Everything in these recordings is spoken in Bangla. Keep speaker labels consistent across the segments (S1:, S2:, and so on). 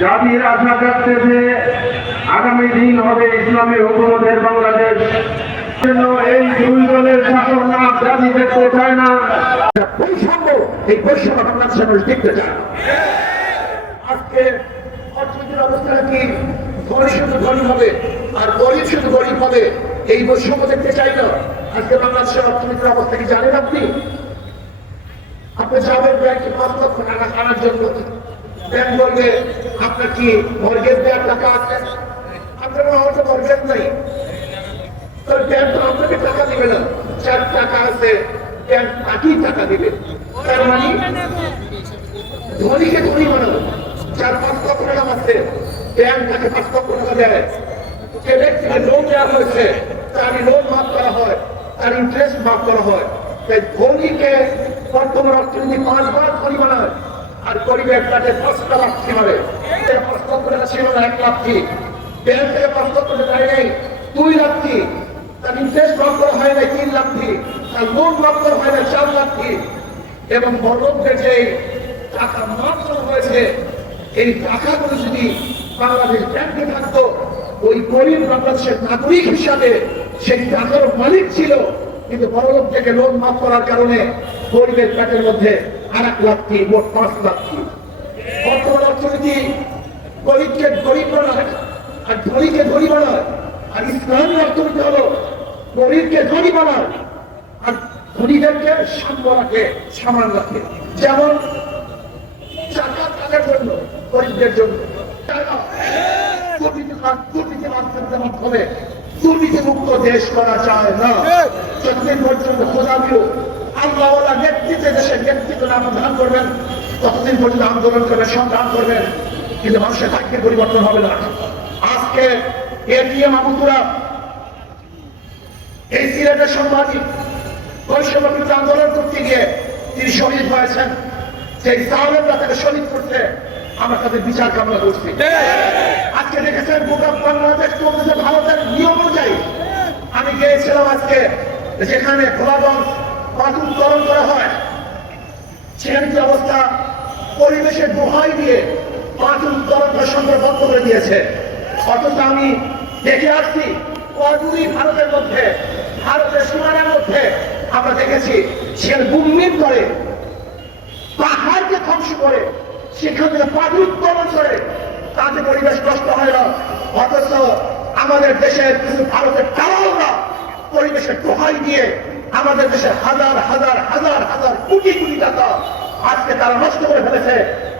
S1: জাতির আশা দেখতেছে আগামী দিন হবে ইসলামী হুকুমতের বাংলাদেশ
S2: আর গরিব হবে, এই বৈষম্য দেখতে আজকে বাংলাদেশের কি জানেন আপনি? আপনি যাবেন ব্যাংকে পাঁচ লক্ষ টাকা জন্য ব্যাংক বলবে আপনার কি মর্গেজ দেওয়ার টাকা আছে? আপনার মর্গেজ নেই। তো ব্যাংক তো, আপনাকে আছে তার মানে ধনীকে আছে দেয়। যে লোন তার লোন করা হয় ইন্টারেস্ট মাফ করা হয়। তাই ধনীকে বর্তমান অর্থনীতি পাঁচবার আর গরিবের কাছে পাঁচটা লাক্ষি মারে এই পাঁচ লক্ষ টাকা ছিল না, এক লাক্ষি ব্যাংক থেকে পাঁচ লক্ষ টাকা নেই দুই লাক্ষি তার ইন্টারেস্ট মাফ করা হয় না তিন লাক্ষি তার লোন মাফ করা হয় না চার লাক্ষি এবং বড়লোকদের যে টাকা মাফ করা হয়েছে, এই টাকাগুলো যদি বাংলাদেশ ব্যাংকে থাকতো, ওই গরিব বাংলাদেশের নাগরিক হিসাবে সেই টাকার মালিক ছিল। কিন্তু বড়লোক থেকে লোন মাফ করার কারণে গরিবের পেটের মধ্যে এক লাখটি মোট পাঁচ লাখটি বর্তমান অর্থনীতি গরিবকে গরিব বানায় আর ধনীকে ধনী বানায় আর ইসলামী অর্থনীতি হলো গরিবকে ধনী বানায় আর ধনীদেরকে সাম্য রাখে সামান রাখে যেমন টাকা টাকার জন্য গরিবদের জন্য দুর্নীতি মুক্ত দেশ করা যায় না যতদিন পর্যন্ত খোঁজাবিও আল্লাহওয়ালা নেতৃত্বে দেশের নেতৃত্ব নাম ধান করবেন, ততদিন পর্যন্ত আন্দোলন করবেন, সংগ্রাম করবেন, কিন্তু মানুষের ভাগ্যের পরিবর্তন হবে না। আজকে এটিএম আবুতুরা এই সিলেটের সাংবাদিক, বৈষম্য আন্দোলন করতে গিয়ে তিনি শহীদ হয়েছেন। সেই সাহলেমরা তাকে শহীদ করতে, আমরা তাদের বিচার কামনা করছি। আজকে দেখেছেন গোটা বাংলাদেশ চলতেছে ভারতের নিয়ম অনুযায়ী। আমি গিয়েছিলাম আজকে, যেখানে খোলাগঞ্জ উত্তোলন করা হয়। সেখানে কি অবস্থা? পরিবেশের দোহাই দিয়ে উত্তোলন করা সম্পর্ক বন্ধ করে দিয়েছে। অথচ আমি দেখে আসছি, অদূরই ভারতের মধ্যে, ভারতের সীমানার মধ্যে আমরা দেখেছি সেখানে বুমমিন করে, পাহাড়কে ধ্বংস করে, সেখান থেকে পাথর উত্তোলন করে। তাতে পরিবেশ নষ্ট হয় না। অথচ আমাদের দেশের কিছু ভারতের দালালরা পরিবেশের দোহাই দিয়ে আমাদের দেশে হাজার হাজার হাজার হাজার কোটি কোটি টাকা আজকে তারা নষ্ট করে ফেলেছে।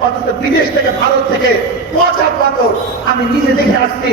S2: অথচ বিদেশ থেকে, ভারত থেকে পচা পাথর আমি নিজে দেখে আসছি।